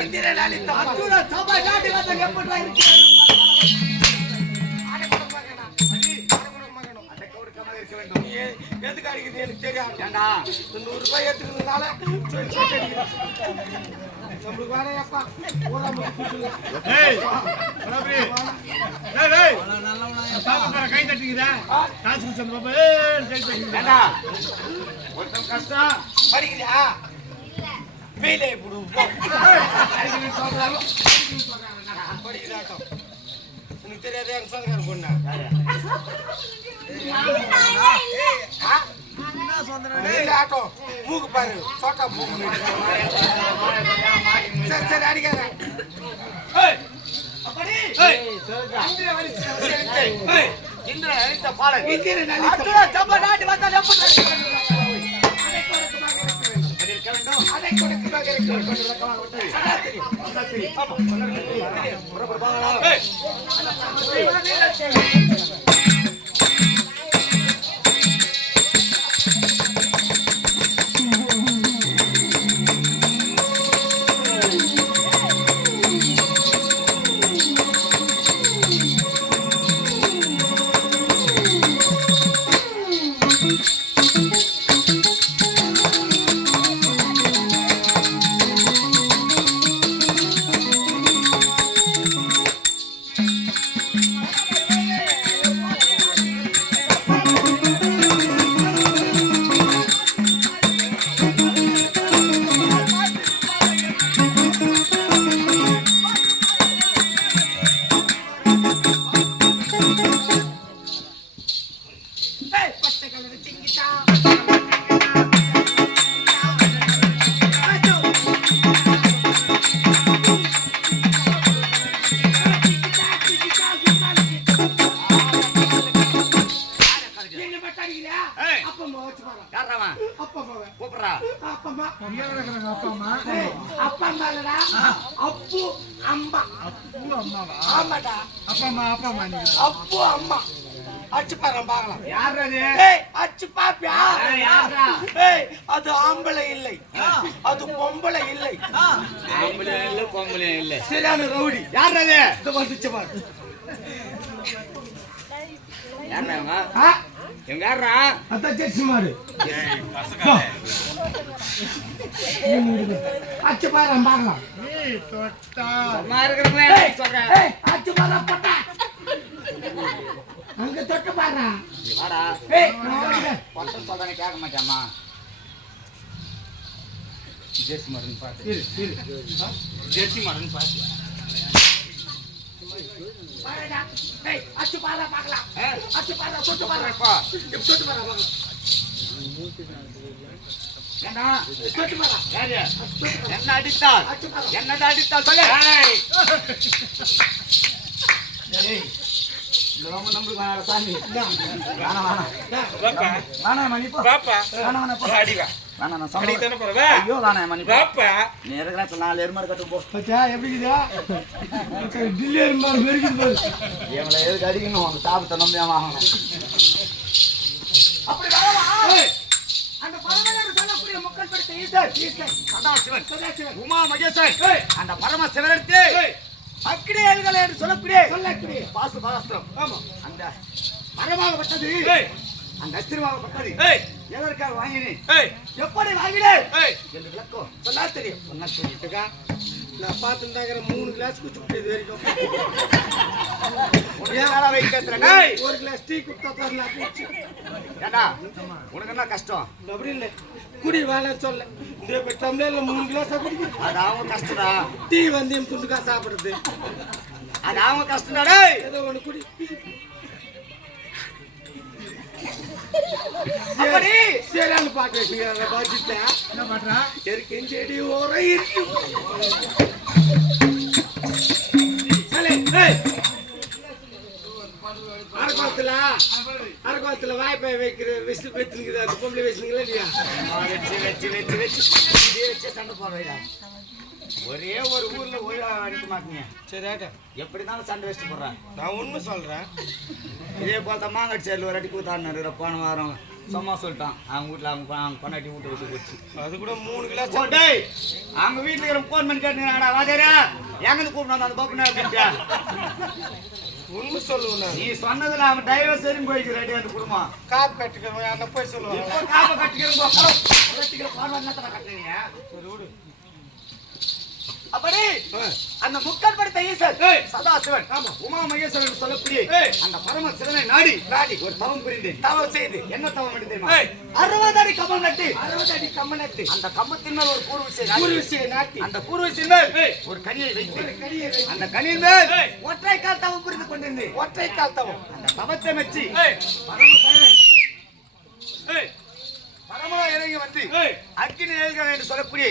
இந்திரன் அளித்த அத்துட சபை நாடி வந்த எப்படா இருக்கு எதுக்கு அடிக்குது எனக்கு தெரியாது. ஏண்டா 100 ரூபாய் எடுத்துக்கிறதுனால நம்மளுக்கு வேறையாப்பா கை தட்டிக்குதா காசு ஒருத்தன் கஷ்டம் படிக்கிறியா வெயிலே படிக்கிறாட்டம் உனக்கு தெரியாத எங்க சொந்தக்கார பொண்ணா ஆட்டம் மூக்கு பாரு சோட்டா மூக்கு சரி சரி அடிக்காத இந்திரன் அளித்த பாலன் நாட்டு வந்தால் அதை கொடுக்கமாக அது ஆம்பளை இல்லை அது பொம்பளை இல்லை பொம்பளை இல்லை சரியான ரவுடி யார் அது வந்துச்சு பாரு எங்க மாடு அச்சு பாரு பார்க்கலாம் அங்க தொட்டு பாரு கேட்க மாட்டாமா ஜெர்சி மாடுன்னு பாத்து ஜெர்சி மாடுன்னு பாத்து அச்சு பாரு பார்க்கலாம் அச்சு பாரு தொட்டு பாரு தொட்டு பாரு என்ன அடித்தால் என்னடா அடித்தால் சொல்லு அடிக்கணும் சாப்பிட்ட நம்பியாம உமா மகேசன் அந்த பரம சிவனத்தை அக்னி ஏல்கள் என்று சொல்லக்கூடிய பாசு பாஸ்திரம் அந்த மரமாகப்பட்டது அந்த அஸ்திரமாகப்பட்டது எதற்காக வாங்கினேன் எப்படி வாங்கினேன் என்று விளக்கம் சொன்னா தெரியும் சொன்னா சொல்லிட்டுக்கா நான் பார்த்துட்டாங்கிற 3 கிளாஸ் குடிச்சு இது வரைக்கும் ஒரு கிளாஸ் டீ குடுத்தா தரலாம் ஏடா உனக்கு என்ன கஷ்டம் அப்படி இல்லை குடி வேணாம் சொல்ல இந்த டம்ளர்ல 3 கிளாஸ் குடிக்கும் அது அவங்க கஷ்டம்டா டீ வந்து துண்டுக்கா சாப்பிடுறது அது அவங்க கஷ்டம்டா ஏதோ ஒன்று குடி அப்படி சரியான பாட்டு வச்சுக்கிறாங்க பாத்துட்டா என்ன பண்றா எருக்கும் செடி ஓர இருக்கும் அரகோத்துல வாய்ப்பாய் வைக்கிற வெச்சு வச்சுருக்குது அந்த பொம்பளை வச்சுங்களா இல்லையா வச்சு சண்டை போடுறீங்களா ஒரே ஒரு ஊர்ல ஒரு அடிக்க மாட்டீங்க சரி எப்படினாலும் சண்டை வச்சுட்டு போடுறேன் நான் உண்மை சொல்றேன் இதே போல மாங்கடி சேர்ல ஒரு அடி கூத்தாடினாரு போன வாரம் சும்மா சொல்லிட்டான் அவங்க வீட்டுல அவங்க கொண்டாட்டி வீட்டை விட்டு போச்சு. அது கூட 3 கிளாஸ் டேய் அவங்க வீட்டுல இருக்கிற போன் பண்ணி கேட்டுங்கடா வாஜாரா எங்க கூப்பிட்டு அந்த பாப்பனா அப்படின்ட்டு உண்மை சொல்லுவேன். நீ சொன்னதுல அவன் டைவர்ஸ் சரின்னு போயிருக்கு ரெடி அந்த குடும்பம். காப்பு கட்டிக்கிறவன் அந்த போய் சொல்லுவாங்க. இப்போ காப்ப கட்டிக்கிற பாடுவாங்க கட்டுறீங்க. சரி விடு. அப்படி அந்த முக்கல் படுத்த ஈசன் சதாசிவன் உமா மகேஸ்வரன் சொல்லக்கூடிய அந்த பரம சிவனை நாடி ஒரு தவம் புரிந்தேன். தவம் செய்து என்ன தவம் எடுத்தேன்? 60 அடி கம்பம் நட்டு 60 அடி கம்பம் நட்டு அந்த கம்பத்தின் மேல் ஒரு கூர்விசையை நாட்டி அந்த கூர்விசையின் மேல் ஒரு கனியை வைத்து அந்த கனியின் மேல் ஒற்றை கால் தவம் புரிந்து கொண்டிருந்தேன். ஒற்றை கால் தவம் அந்த தவத்தை வச்சு பரம இறங்கி வந்து அக்கினி ஏழ்கள் என்று சொல்லக்கூடிய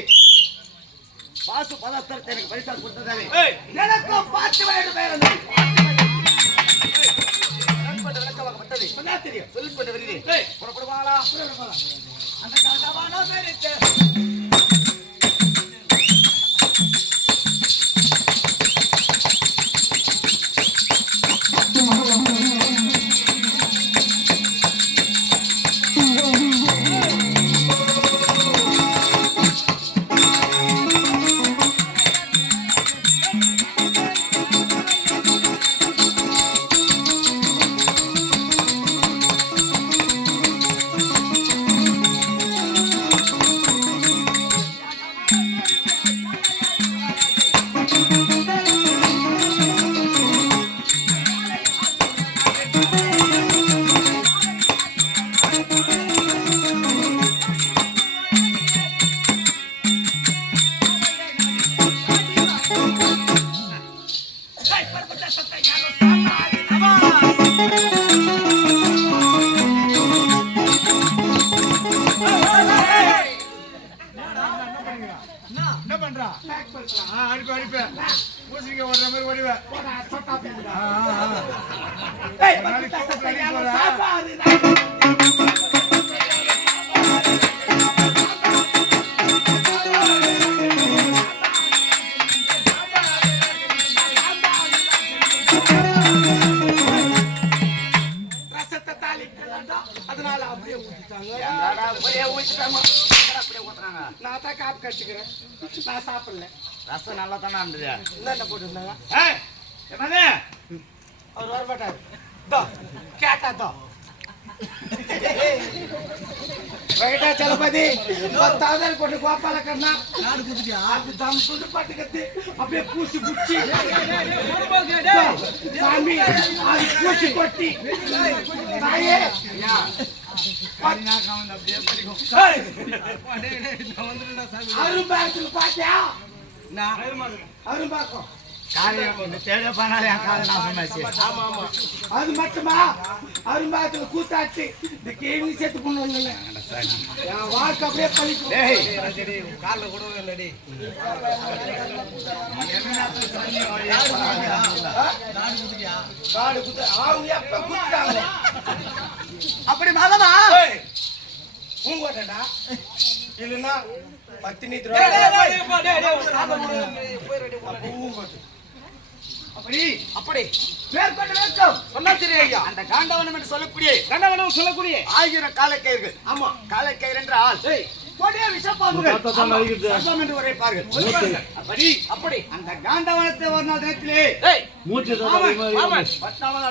பாசு பதார்த்தத்தை எனக்கு பரிசா கொடுத்ததாலே எனக்கும் பாட்டு வேண்டும் பேரது விளக்கமாகப்பட்டது இப்பதான் தெரியும் சொல்லிக்கொண்டு வருகிறேன். புறப்படுவாங்களா? அந்த காலவானா மேரிட்டு என்ன பண்றா? அடிப்பேன் பூசணிக்க ஓடுற மாதிரி ஓடிவேன். ரசத்தை தாளிக்கிறாங்க அதனால அப்படியே ஊத்திட்டாங்க. அப்படியே ஊத்துறாங்க. நான் தான் காப்பு கட்டிக்கிறேன். நான் சாப்பிடல. ரசம் நல்லா தானே இருந்தது. என்ன போட்டுருந்தாங்க? அவர் வரமாட்டாரு. கேட்டா வெங்கடாச்சலபதி 10,000 கொண்டு கோபால கண்ணா நாடு குதியா அது தம் சுடு பாட்டு கத்தி அப்படியே பூசி புச்சி சாமி அது பூசி கொட்டி தாயே அரும்பாக்கு பாத்தியா அரும்பாக்கம் அது மட்டுமா அரும்பாக்கத்துல கூத்தாச்சு இந்த கேள்வி சேர்த்து பண்ணுவாங்கல்ல என் வாழ்க்கை அப்படியே பழிக்கும். காலில் கூட இல்லடி அவங்க எப்ப கூத்தாங்க அப்படி மதமா பூங்கோட்டா இல்லைன்னா பத்தினி அப்படி அப்படி மேற்கொண்டு வேட்கம் சொன்னா தெரியா அந்த காண்டவனம் என்று சொல்லக்கூடிய ஆயிரம் காலக்கயிர்கள். ஆமா காலக்கயிறு என்றால் கொடிய விஷப்பாம்புகள் சர்ப்பம் என்று உரைப்பார்கள். அப்படி அப்படி அந்த காண்டவனத்தை ஒரு நாள் தினத்திலே 10வது